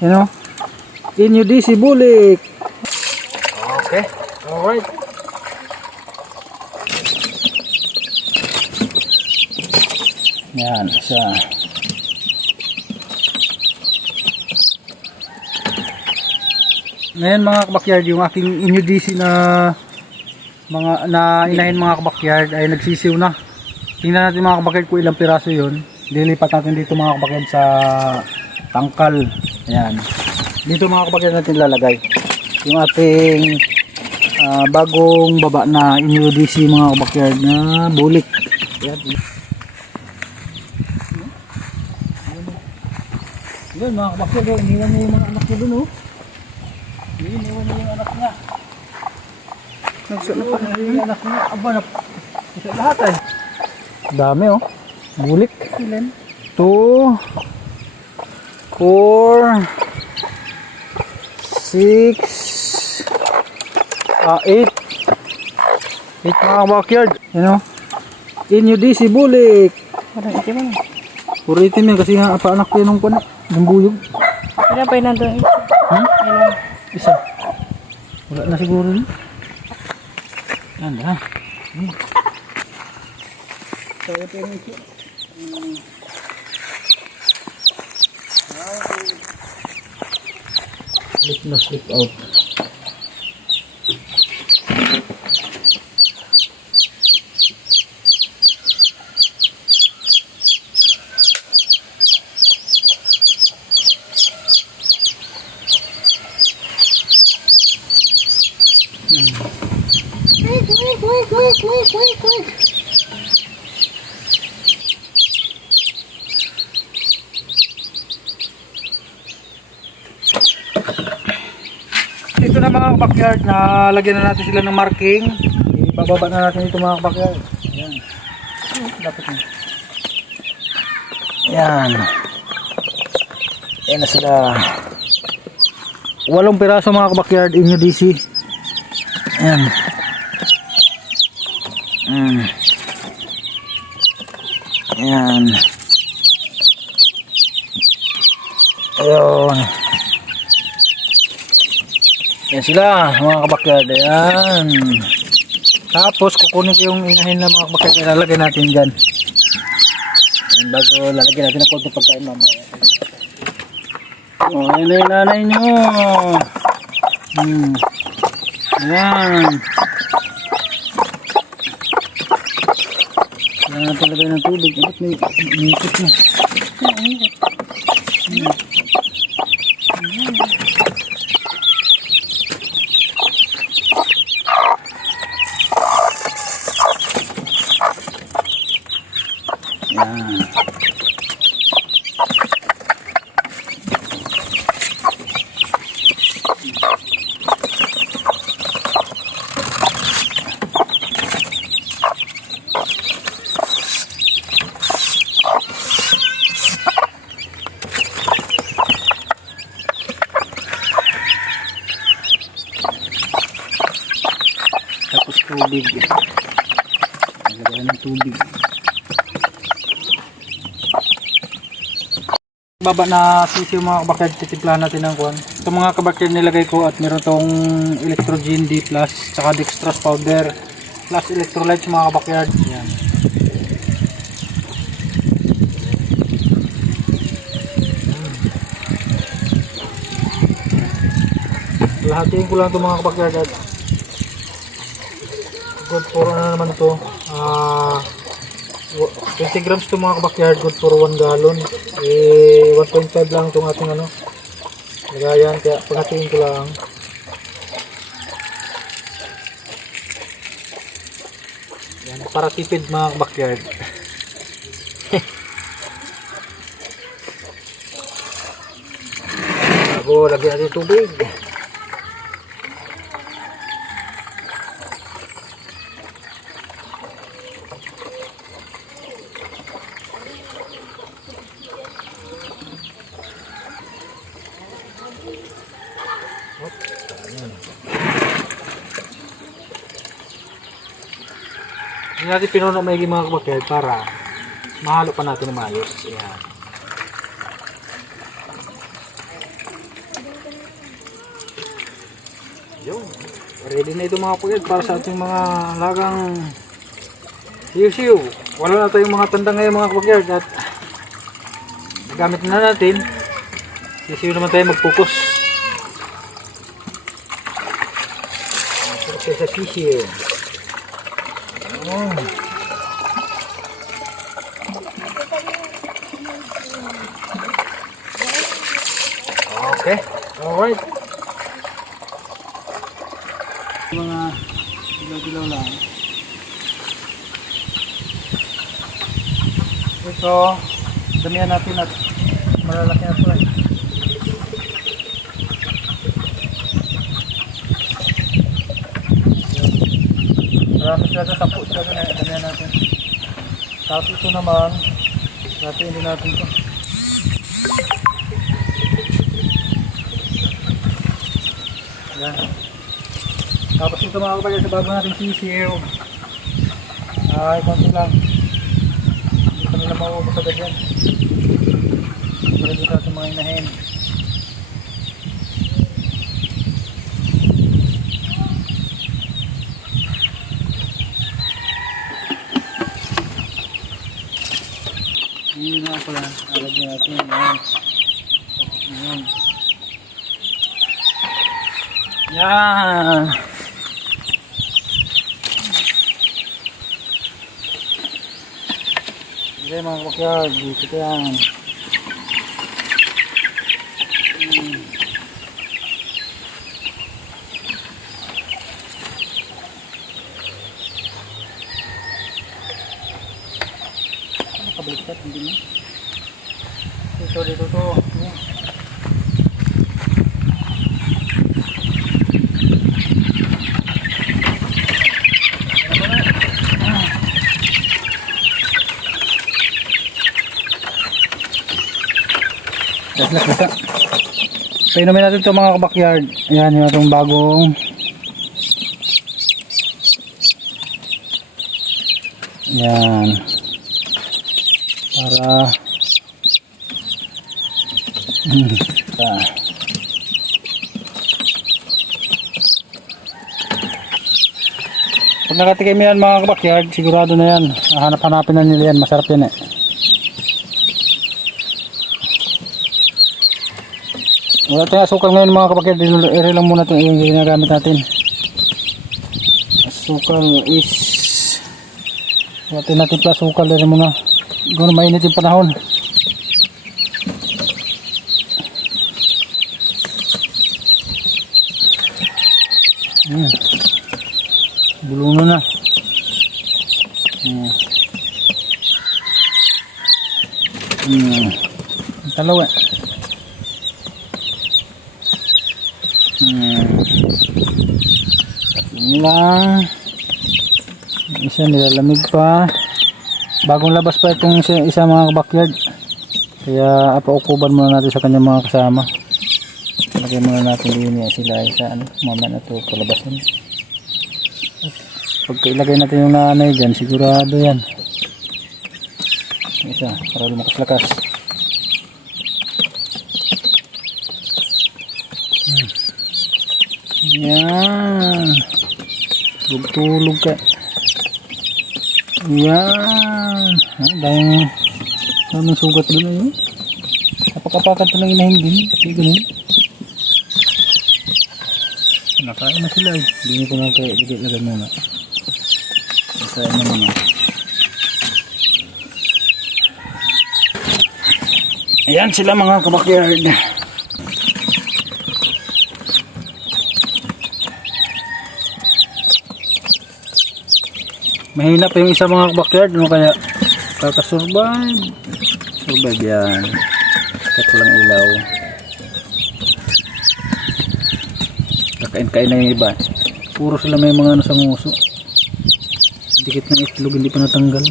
You know? Inyo DC bulik. Okay. Alright. Yan, isa. Ngayon mga kabakyard, yung aking Inyo DC na inahin mga kabakyard ay nagsisiw na. Tingnan natin mga kabakyard kung ilang piraso yun. Dilipat natin dito mga kabakyard sa tangkal. Ayan. Dito mga kabakyard natin lalagay yung ating bagong baba na Inyo DC mga kabakyard na bulik. Ayan. Ayan mga kabakyard, iniwan niya yung mga anak niya dun oh. Iniwan niya yung anak niya. Nagsunod pa yung anak niya. Aba na. Isa lahat ay. Dami oh. Bulik. Ilan? 2 4 6 8 mga backyard. You know? Inyo DC bulik. Parang itim mo. Puro itim yan kasi nga paanak ko yung kuna. Yung buyog. Ilan pa yun nandun? Ilan? Isa. Wala na siguro yun. Yan ha. So ito yung ito. Slip na slip out. Ito na mga backyard na lagyan na natin sila ng marking. Ibababa na natin ito mga backyard. Ayan. Dapat na. Ayan. Ayan na sila. 8 piraso mga backyard Inyo DC. Ayan. Ayan. Ayun. Yan sila mga kabakyard. Ayan. Tapos kukunin ko yung inahin na mga kabakyard. Ilalagay natin dyan. Ayan, bago lalagyan natin ng konti pagkain mamaya. Oh, yun na yung nanay nyo. Ayan. Ayan natin lagay ng tubig. Bakit may ikot na? Ayan. Tapos tubig. Lagyan ng tubig. Baba na sisiw mga kabakyard, titimplahan natin ng kuhan. Ito mga kabakyard nilagay ko at meron tong Electrogen D plus saka dextrose powder plus electrolytes mga kabakyard. Yan. Lahatiin ko lang ito mga kabakyard at good for ano naman ito 20 grams ito mga kabakyard, good for 1 gallon. 1.5 lang itong ating ano lagayan, kaya paghatiin ko lang. Yan, para tipid mga kabakyard. Bago lagyan natin tubig. Hindi natin pinuno maigi mga kabakyard para mahalo pa natin na maayos. Ayan. Yun. Ready na ito mga kapatid para sa ating mga alagang siyo-siyo. Wala na tayong mga tanda ngayon mga kapatid at gamit na natin. Siyo naman tayo mag-focus. Proses sa siyo. Oh. Okay. Alright. Mga dilaw-dilaw lang. Ito, damihan natin at malalaki na ito. Marami sila sa 10 sila na damihan natin. Tapos ito naman, natin hindi natin ito. Yan. Tapos ito mga kapatid sa bago natin sisiyo. Ay, konti lang. Hindi pa nila mauubos agad yan. Pwede sa ating mga inahin. Yun na pala. Alagyan natin. Yan. Yan. Yan. Okay mga kapakyard, dito yan. Nakabaliktad, hindi na. Dito to. Lasa. Painumin natin ito mga kabakyard. Ayan yung itong bagong ayan para pag nakatikim yan mga kabakyard sigurado na yan. Hanap-hanapin na nila yan. Masarap yan eh. Wala tayong asukal ngayon mga kapatid, ire lang muna ito yung ginagamit natin. Asukal is natin natin plus asukal rin muna. Gano'n mainit yung panahon. Bulungan na. Talaw eh. Yun lang. Isa nilalamig pa. Bagong labas pa itong isa mga backyard. Kaya apaukuban muna natin sa kanyang mga kasama. Lagay muna natin din sila isa mamaya na ito palabasin. Pagka ilagay natin yung nanay dyan sigurado yan. Isa para lumakas-lakas. Yan. Tulog ka. Yan. Daming sugat doon ayun. Kapakapakan ito ng inahin din. Kaya ganun. Nakain na sila eh. Hindi ko na kayo lagay muna. Nakain na muna. Ayan sila mga kabakyard. Mahina pa yung isa mga backyard, ano kaya kakasurvive. Survive yan. Kat lang ilaw. Kakain-kain na yung iba. Puro sila may mga nasa nguso. Dikit ng itlog, hindi pa natanggal.